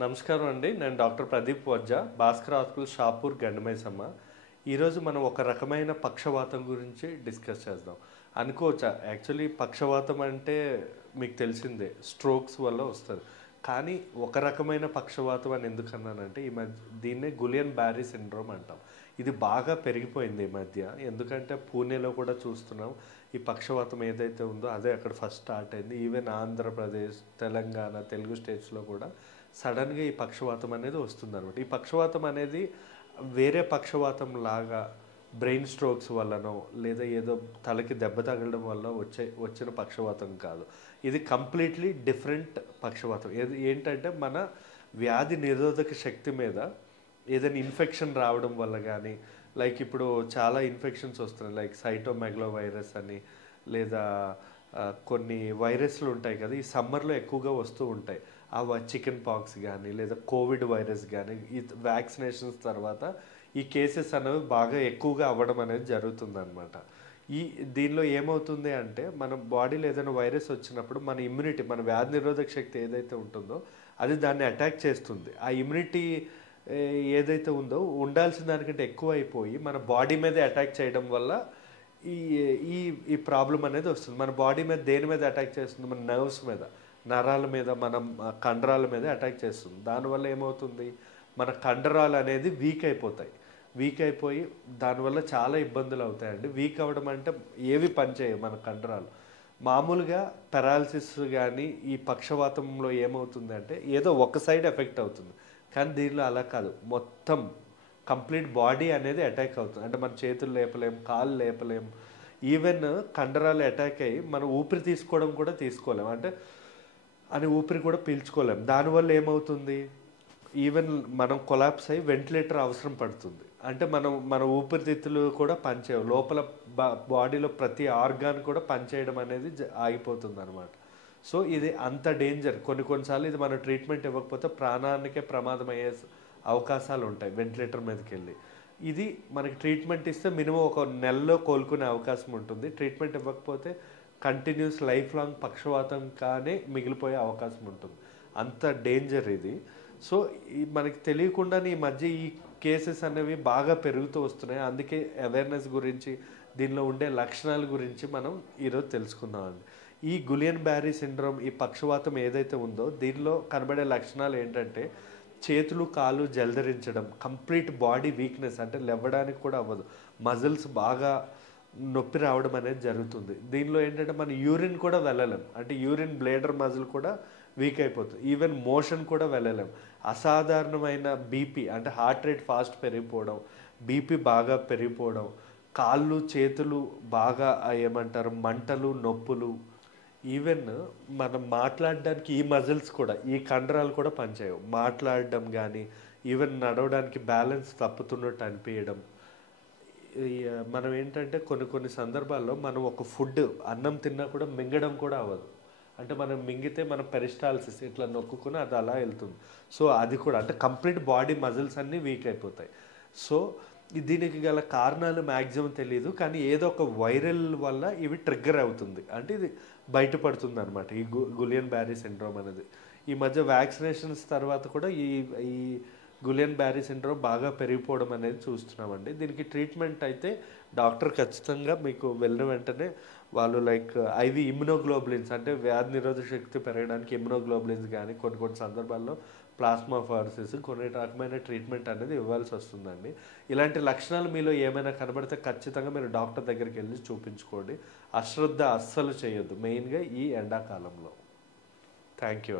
నమస్కారం అండి. నేను డాక్టర్ ప్రదీప్ వజ్జా, భాస్కర్ హాస్పిటల్, షాపూర్, గండిమైసమ్మ. ఈరోజు మనం ఒక రకమైన పక్షవాతం గురించి డిస్కస్ చేద్దాం. అనుకోవచ్చా, యాక్చువల్లీ పక్షవాతం అంటే మీకు తెలిసిందే, స్ట్రోక్స్ వల్ల వస్తుంది. కానీ ఒక రకమైన పక్షవాతం అని ఎందుకన్నానంటే, ఈ మధ్య దీన్నే గులియన్ బ్యారీ సిండ్రోమ్ అంటాం. ఇది బాగా పెరిగిపోయింది ఈ మధ్య. ఎందుకంటే పూణేలో కూడా చూస్తున్నాం, ఈ పక్షవాతం ఏదైతే ఉందో అదే అక్కడ ఫస్ట్ స్టార్ట్ అయింది. ఈవెన్ ఆంధ్రప్రదేశ్, తెలంగాణ, తెలుగు స్టేట్స్లో కూడా సడన్గా ఈ పక్షవాతం అనేది వస్తుంది అనమాట. ఈ పక్షవాతం అనేది వేరే పక్షవాతం లాగా బ్రెయిన్ స్ట్రోక్స్ వల్లనో లేదా ఏదో తలకి దెబ్బ తగలడం వల్ల వచ్చిన పక్షవాతం కాదు. ఇది కంప్లీట్లీ డిఫరెంట్ పక్షవాతం. ఏంటంటే మన వ్యాధి నిరోధక శక్తి మీద ఏదైనా ఇన్ఫెక్షన్ రావడం వల్ల కానీ, లైక్ ఇప్పుడు చాలా ఇన్ఫెక్షన్స్ వస్తున్నాయి, లైక్ సైటోమెగలో వైరస్ అని, లేదా కొన్ని వైరస్లు ఉంటాయి కదా, ఈ సమ్మర్లో ఎక్కువగా వస్తూ ఉంటాయి. ఆ చికెన్ పాక్స్ కానీ లేదా కోవిడ్ వైరస్ కానీ, ఈ వ్యాక్సినేషన్స్ తర్వాత ఈ కేసెస్ అనేవి బాగా ఎక్కువగా అవ్వడం అనేది జరుగుతుందన్నమాట. దీనిలో ఏమవుతుంది అంటే, మన బాడీలో ఏదైనా వైరస్ వచ్చినప్పుడు మన ఇమ్యూనిటీ, మన వ్యాధి నిరోధక శక్తి ఏదైతే ఉంటుందో అది దాన్ని అటాక్ చేస్తుంది. ఆ ఇమ్యూనిటీ ఏదైతే ఉందో ఉండాల్సిన దానికంటే ఎక్కువ అయిపోయి మన బాడీ మీదే అటాక్ చేయడం వల్ల ఈ ఈ ఈ ప్రాబ్లం అనేది వస్తుంది. మన బాడీ మీద దేని మీద అటాక్ చేస్తుంది? మన నర్వ్స్ మీద, నరాల మీద, మనం కండరాల మీద అటాక్ చేస్తుంది. దానివల్ల ఏమవుతుంది, మన కండరాలు అనేది వీక్ అయిపోయి దానివల్ల చాలా ఇబ్బందులు అవుతాయండి. వీక్ అవ్వడం అంటే ఏవి పనిచేయవు మన కండరాలు. మామూలుగా పెరాలసిస్ కానీ ఈ పక్షవాతంలో ఏమవుతుంది అంటే ఏదో ఒక సైడ్ ఎఫెక్ట్ అవుతుంది, కానీ దీనిలో అలా కాదు, మొత్తం కంప్లీట్ బాడీ అనేది అటాక్ అవుతుంది. అంటే మన చేతులు లేపలేం, కాళ్ళు లేపలేం, ఈవెన్ కండరాలు అటాక్ అయ్యి మనం ఊపిరి తీసుకోవడం కూడా తీసుకోలేం, అంటే ఊపిరి కూడా పీల్చుకోలేం. దానివల్ల ఏమవుతుంది, ఈవెన్ మనం కొలాప్స్ అయ్యి వెంటిలేటర్ అవసరం పడుతుంది. అంటే మన ఊపిరితిత్తులు కూడా పనిచేయవు, లోపల బాడీలో ప్రతి ఆర్గాన్ కూడా పనిచేయడం అనేది ఆగిపోతుంది అనమాట. సో ఇది అంత డేంజర్. కొన్నిసార్లు ఇది మనం ట్రీట్మెంట్ ఇవ్వకపోతే ప్రాణానికే ప్రమాదం అయ్యే అవకాశాలు ఉంటాయి వెంటిలేటర్ మీదకి వెళ్ళి. ఇది మనకి ట్రీట్మెంట్ ఇస్తే మినిమం ఒక నెలలో కోలుకునే అవకాశం ఉంటుంది. ట్రీట్మెంట్ ఇవ్వకపోతే కంటిన్యూస్ లైఫ్ లాంగ్ పక్షవాతం కానీ మిగిలిపోయే అవకాశం ఉంటుంది. అంత డేంజర్ ఇది. సో మనకి తెలియకుండానే ఈ మధ్య ఈ కేసెస్ అనేవి బాగా పెరుగుతూ వస్తున్నాయి. అందుకే అవేర్నెస్ గురించి, దీనిలో ఉండే లక్షణాల గురించి మనం ఈరోజు తెలుసుకుందామండి. ఈ గులియన్ బ్యారీ సిండ్రోమ్, ఈ పక్షవాతం ఏదైతే ఉందో దీనిలో కనబడే లక్షణాలు ఏంటంటే, చేతులు కాళ్ళు జలధరించడం, కంప్లీట్ బాడీ వీక్నెస్, అంటే లేవడానికి కూడా అవ్వదు, మజిల్స్ బాగా నొప్పి రావడం అనేది జరుగుతుంది. దీనిలో ఏంటంటే మన యూరిన్ కూడా వెళ్ళలేం, అంటే యూరిన్ బ్లేడర్ మజిల్ కూడా వీక్ అయిపోతుంది. ఈవెన్ మోషన్ కూడా వెళ్ళలేం. అసాధారణమైన బీపీ, అంటే హార్ట్ రేట్ ఫాస్ట్ పెరిగిపోవడం, బీపీ బాగా పెరిగిపోవడం, కాళ్ళు చేతులు బాగా ఏమంటారు మంటలు, నొప్పులు, ఈవెన్ మనం మాట్లాడడానికి ఈ మజిల్స్ కూడా, ఈ కండరాలు కూడా పనిచేయవు, మాట్లాడడం కానీ ఈవెన్ నడవడానికి బ్యాలెన్స్ తప్పుతున్నట్టు అనిపించడం. మనం ఏంటంటే కొన్ని సందర్భాల్లో మనం ఒక ఫుడ్ అన్నం తిన్నా కూడా మింగడం కూడా అవ్వదు, అంటే మనం మింగితే మన పెరిస్టాల్సిస్ ఇట్లా నొక్కుని అది అలా వెళ్తుంది. సో అది కూడా, అంటే కంప్లీట్ బాడీ మజిల్స్ అన్నీ వీక్ అయిపోతాయి. సో దీనికి గల కారణాలు మ్యాక్సిమం తెలియదు, కానీ ఏదో ఒక వైరల్ వల్ల ఇవి ట్రిగ్గర్ అవుతుంది, అంటే ఇది బయటపడుతుంది అనమాట ఈ గులియన్ బ్యారీ సిండ్రోమ్ అనేది. ఈ మధ్య వ్యాక్సినేషన్స్ తర్వాత కూడా ఈ గులియన్ బ్యారీ సిండ్రోమ్ బాగా పెరిగిపోవడం అనేది చూస్తున్నామండి. దీనికి ట్రీట్మెంట్ అయితే డాక్టర్ ఖచ్చితంగా మీకు వెళ్ళిన వెంటనే వాళ్ళు లైక్ ఐవి ఇమ్యునోగ్లోబులిన్స్, అంటే వ్యాధి నిరోధక శక్తి పెరగడానికి ఇమ్యునోగ్లోబులిన్స్ కానీ, కొన్ని సందర్భాల్లో ప్లాస్మా ఫార్సిస్, కొన్ని రకమైన ట్రీట్మెంట్ అనేది ఇవ్వాల్సి వస్తుందండి. ఇలాంటి లక్షణాలు మీలో ఏమైనా కనబడితే ఖచ్చితంగా మీరు డాక్టర్ దగ్గరికి వెళ్ళి చూపించుకోండి. అశ్రద్ధ అస్సలు చేయొద్దు, మెయిన్గా ఈ ఎండాకాలంలో. Thank you.